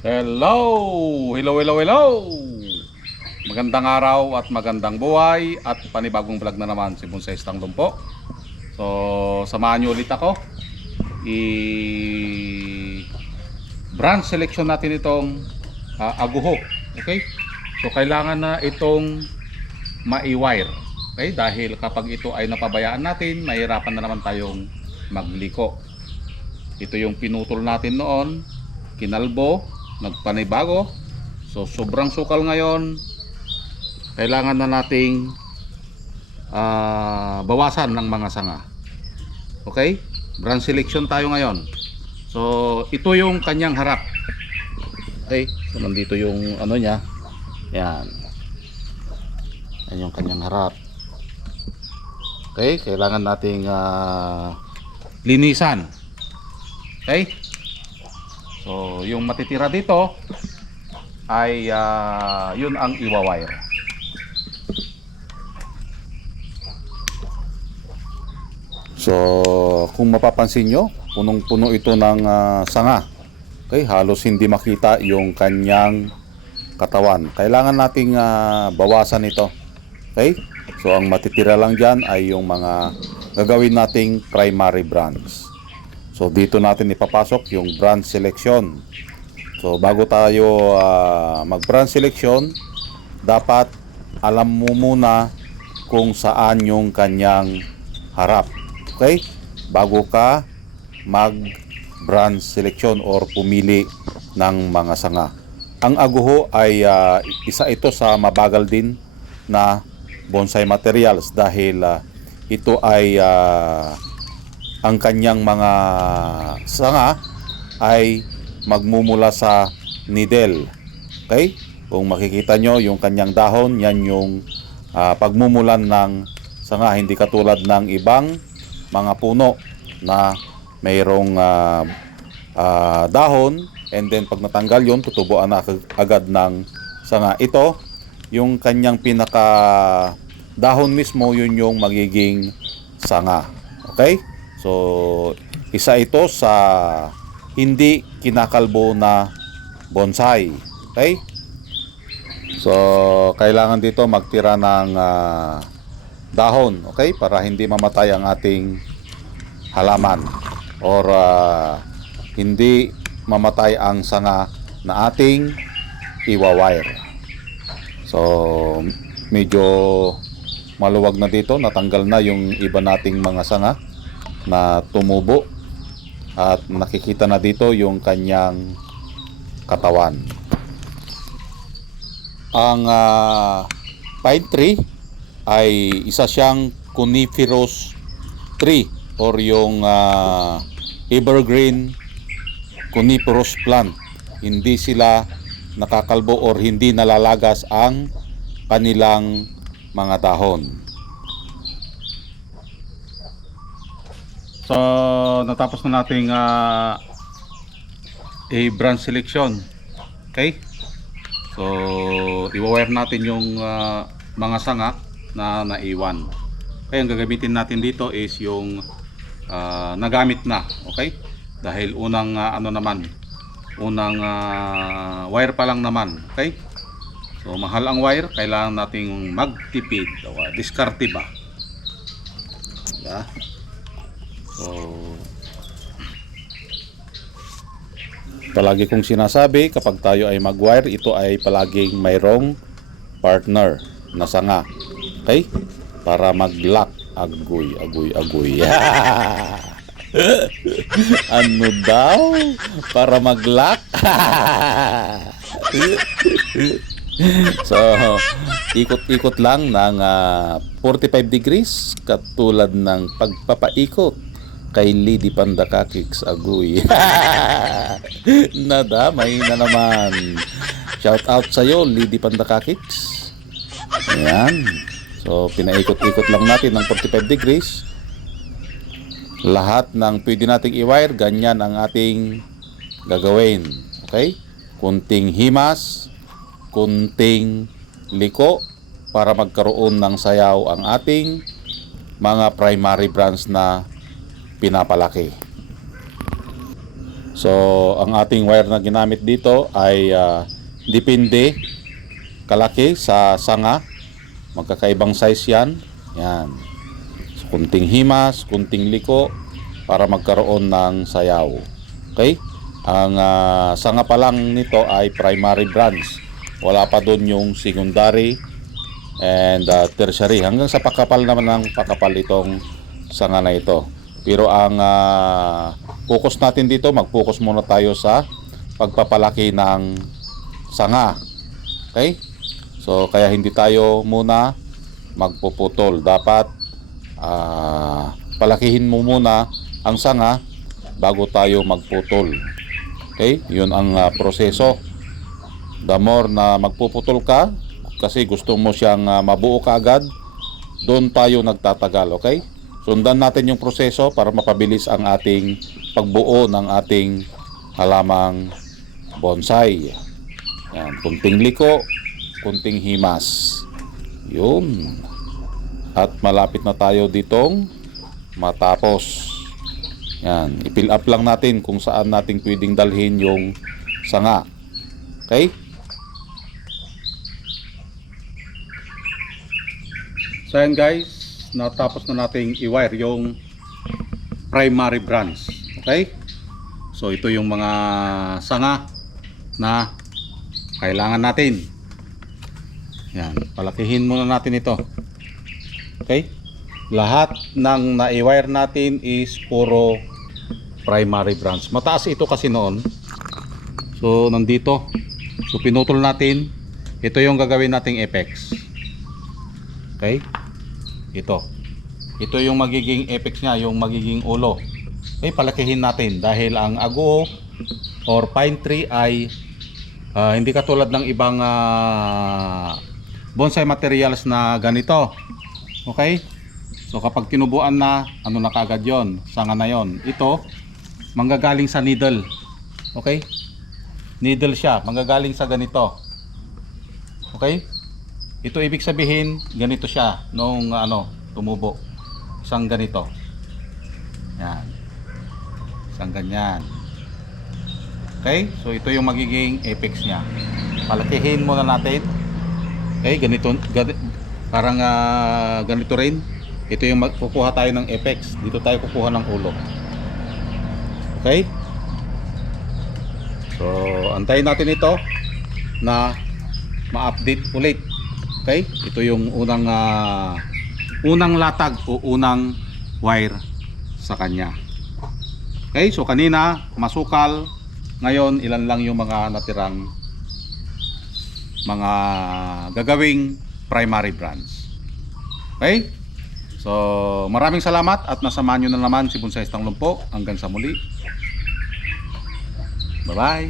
Hello! Hello, hello, hello! Magandang araw at magandang buhay at panibagong vlog na naman si Bonsai Tanglong po. So, samahan niyo ulit ako. Brand selection natin itong aguho. Okay? So, kailangan na itong ma-wire. Okay? Dahil kapag ito ay napabayaan natin, mahirapan na naman tayong magliko. Ito yung pinutol natin noon, kinalbo, nagpanibago. So sobrang sukal ngayon, kailangan na nating bawasan ng mga sanga. Okay, brand selection tayo ngayon. So ito yung kanyang harap. Okay, so nandito yung ano niya. Yan, yan yung kanyang harap. Okay, kailangan nating linisan. Okay, so yung matitira dito ay yun ang iwa-wire. So kung mapapansin nyo, punong-puno ito ng sanga. Okay, halos hindi makita yung kanyang katawan. Kailangan nating bawasan ito. Okay, so ang matitira lang dyan ay yung mga gagawin nating primary brands. So dito natin ipapasok yung brand selection. So bago tayo mag brand selection, dapat alam mo muna kung saan yung kanyang harap. Okay? Bago ka mag brand selection or pumili ng mga sanga. Ang aguho ay isa ito sa mabagal din na bonsai materials dahil ito ay ang kanyang mga sanga ay magmumula sa needle. Okay? Kung makikita nyo yung kanyang dahon, yan yung pagmumulan ng sanga. Hindi katulad ng ibang mga puno na mayroong dahon and then pag natanggal yun, tutubuan na agad ng sanga. Ito, yung kanyang pinaka dahon mismo, yun yung magiging sanga. Okay? So, isa ito sa hindi kinakalbo na bonsai. Okay? So, kailangan dito magtira ng dahon. Okay? Para hindi mamatay ang ating halaman. Or hindi mamatay ang sanga na ating iwa-wire. So, medyo maluwag na dito. Natanggal na yung iba nating mga sanga na tumubo at nakikita na dito yung kanyang katawan. Ang pine tree ay isa siyang coniferous tree or yung evergreen coniferous plant. Hindi sila nakakalbo or hindi nalalagas ang kanilang mga dahon. So, natapos na nating brand selection. Okay? So, i-wire natin yung mga sanga na naiwan. Okay, ang gagamitin natin dito is yung nagamit na. Okay? Dahil unang unang wire pa lang naman. Okay? So, mahal ang wire. Kailangan nating magtipid. Diskarte ba? Yeah. So, palagi kong sinasabi, kapag tayo ay mag-wire, ito ay palaging mayroong partner na sanga. Okay? Para mag-lock. Agoy, agoy, agoy. Ano daw? Para mag-lock? So, ikot-ikot lang ng 45 degrees katulad ng pagpapaikot kay Lady Pandakakix. Agoy. Nadamay na naman. Shout out sa'yo, Lady Pandakakix. Ayan. So, pinaikot-ikot lang natin ng 45 degrees. Lahat ng pwede nating i-wire, ganyan ang ating gagawin. Okay? Kunting himas, kunting liko para magkaroon ng sayaw ang ating mga primary brands na pinapalaki. So, ang ating wire na ginamit dito ay depende kalaki sa sanga. Magkakaibang size yan. Yan. So, kunting himas, kunting liko para magkaroon ng sayaw. Okay? Ang sanga pa lang nito ay primary branch. Wala pa doon yung secondary and tertiary. Hanggang sa pakapal naman ng pakapal itong sanga na ito. Pero ang focus natin dito, mag-focus muna tayo sa pagpapalaki ng sanga. Okay? So, kaya hindi tayo muna magpuputol. Dapat palakihin mo muna ang sanga bago tayo magputol. Okay? Yun ang proseso. The more na magpuputol ka, kasi gusto mo siyang mabuo ka agad, doon tayo nagtatagal. Okay? Sundan natin yung proseso para mapabilis ang ating pagbuo ng ating halamang bonsai. Yan, kunting liko, kunting himas. Yun. At malapit na tayo ditong matapos. Yan, i-fill up lang natin kung saan natin pwedeng dalhin yung sanga. Okay? So yan guys, natapos na nating i-wire yung primary branch. Okay? So ito yung mga sanga na kailangan natin. Yan, palakihin muna natin ito. Okay? Lahat ng na-wire natin is puro primary branch. Mataas ito kasi noon. So nandito. So pinutol natin. Ito yung gagawin nating apex. Okay? Ito yung magiging apex niya, yung magiging ulo. Okay, palakihin natin dahil ang ago or pine tree ay hindi katulad ng ibang bonsai materials na ganito. Okay? So kapag tinubuan na, ano na kaagad yon, sanga na yon. Ito, manggagaling sa needle. Okay? Needle siya, manggagaling sa ganito. Okay? Ito ibig sabihin, ganito siya nung tumubo. Isang ganito. Yan. Isang ganyan. Okay? So ito yung magiging apex niya. Palakihin muna natin. Okay, ganito parang ganito rin. Ito yung kukuha tayo ng apex. Dito tayo kukuha ng ulo. Okay? So, antayin natin ito na ma-update ulit. Okay? Ito yung unang latag o unang wire sa kanya. Okay? So kanina masukal, ngayon ilan lang yung mga natirang mga gagawing primary branch. Okay? So maraming salamat at nasamahan nyo na naman si Bonsai Tanglong po. Hanggang sa muli. Bye bye.